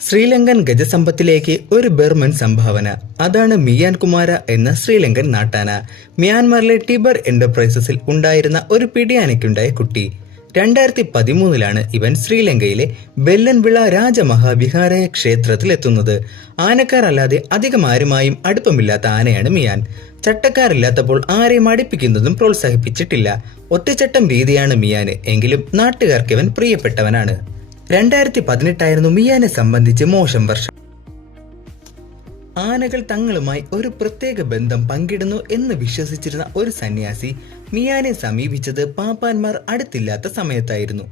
ശ്രീലങ്കൻ ഗജസമ്പത്തിലേക്ക് ഒരു ബെർമൻ സംഭാവന. അതാണ് മിയാൻ കുമാര എന്ന ശ്രീലങ്കൻ നാട്ടാന. മ്യാൻമാറിലെ ടിബർ എന്റർപ്രൈസസിൽ ഉണ്ടായിരുന്ന ഒരു പിടിയാനയ്ക്കുണ്ടായ കുട്ടി. രണ്ടായിരത്തി പതിമൂന്നിലാണ് ഇവൻ ശ്രീലങ്കയിലെ ബെല്ലൻവിള രാജമഹാവിഹാരയ ക്ഷേത്രത്തിൽ എത്തുന്നത് ആനക്കാർ അല്ലാതെ അധികം ആരുമായും അടുപ്പമില്ലാത്ത ആനയാണ് മിയാൻ. ചട്ടക്കാരില്ലാത്തപ്പോൾ ആരെയും അടുപ്പിക്കുന്നതും പ്രോത്സാഹിപ്പിച്ചിട്ടില്ല. ഒറ്റച്ചട്ടം രീതിയാണ് മിയാന്. എങ്കിലും നാട്ടുകാർക്ക് ഇവൻ പ്രിയപ്പെട്ടവനാണ്. രണ്ടായിരത്തി പതിനെട്ടായിരുന്നു മിയാനെ സംബന്ധിച്ച് മോശം വർഷം. ആനകൾ തങ്ങളുമായി ഒരു പ്രത്യേക ബന്ധം പങ്കിടുന്നു എന്ന് വിശ്വസിച്ചിരുന്ന ഒരു സന്യാസി മിയാനെ സമീപിച്ചത് പാപ്പാന്മാർ അടുത്തില്ലാത്ത സമയത്തായിരുന്നു.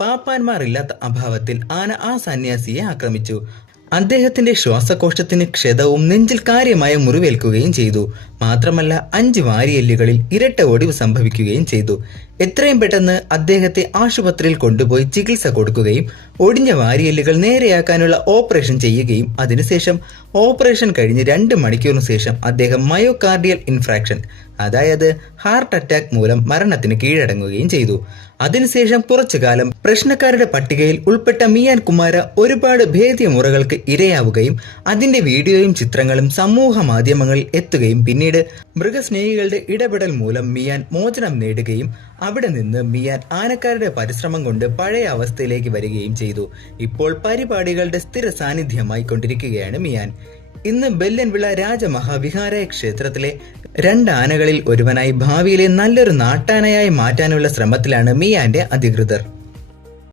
പാപ്പാന്മാർ ഇല്ലാത്ത അഭാവത്തിൽ ആന ആ സന്യാസിയെ ആക്രമിച്ചു. അദ്ദേഹത്തിന്റെ ശ്വാസകോശത്തിന് ക്ഷതവും നെഞ്ചിൽ കാര്യമായ മുറിവേൽക്കുകയും ചെയ്തു. മാത്രമല്ല അഞ്ച് വാരിയെല്ലുകളിൽ ഇരട്ട ഒടിവ് സംഭവിക്കുകയും ചെയ്തു. എത്രയും പെട്ടെന്ന് അദ്ദേഹത്തെ ആശുപത്രിയിൽ കൊണ്ടുപോയി ചികിത്സ കൊടുക്കുകയും ഒടിഞ്ഞ വാരിയല്ലുകൾ നേരെയാക്കാനുള്ള ഓപ്പറേഷൻ ചെയ്യുകയും അതിനുശേഷം ഓപ്പറേഷൻ കഴിഞ്ഞ് രണ്ട് മണിക്കൂറിന് ശേഷം അദ്ദേഹം മയോകാർഡിയൽ ഇൻഫ്രാക്ഷൻ അതായത് ഹാർട്ട് അറ്റാക്ക് മൂലം മരണത്തിന് കീഴടങ്ങുകയും ചെയ്തു. അതിനുശേഷം കുറച്ചു കാലം പ്രശ്നക്കാരുടെ പട്ടികയിൽ ഉൾപ്പെട്ട മിയാൻ കുമാര ഒരുപാട് ഭേദ്യമുറകൾക്ക് ഇരയാവുകയും അതിന്റെ വീഡിയോയും ചിത്രങ്ങളും സമൂഹ മാധ്യമങ്ങളിൽ എത്തുകയും പിന്നീട് മൃഗസ്നേഹികളുടെ ഇടപെടൽ മൂലം മിയാൻ മോചനം നേടുകയും അവിടെ നിന്ന് മിയാൻ ആനക്കാരുടെ പരിശ്രമം കൊണ്ട് പഴയ അവസ്ഥയിലേക്ക് വരികയും ചെയ്തു. ഇപ്പോൾ പരിപാടികളുടെ സ്ഥിര സാന്നിധ്യമായി കൊണ്ടിരിക്കുകയാണ് മിയാൻ. ഇന്ന് ബെല്ലൻവിള രാജമഹാവിഹാരയ ക്ഷേത്രത്തിലെ രണ്ട് ആനകളിൽ ഒരുവനായി ഭാവിയിലെ നല്ലൊരു നാട്ടാനയായി മാറ്റാനുള്ള ശ്രമത്തിലാണ് മിയാന്റെ അധികൃതർ.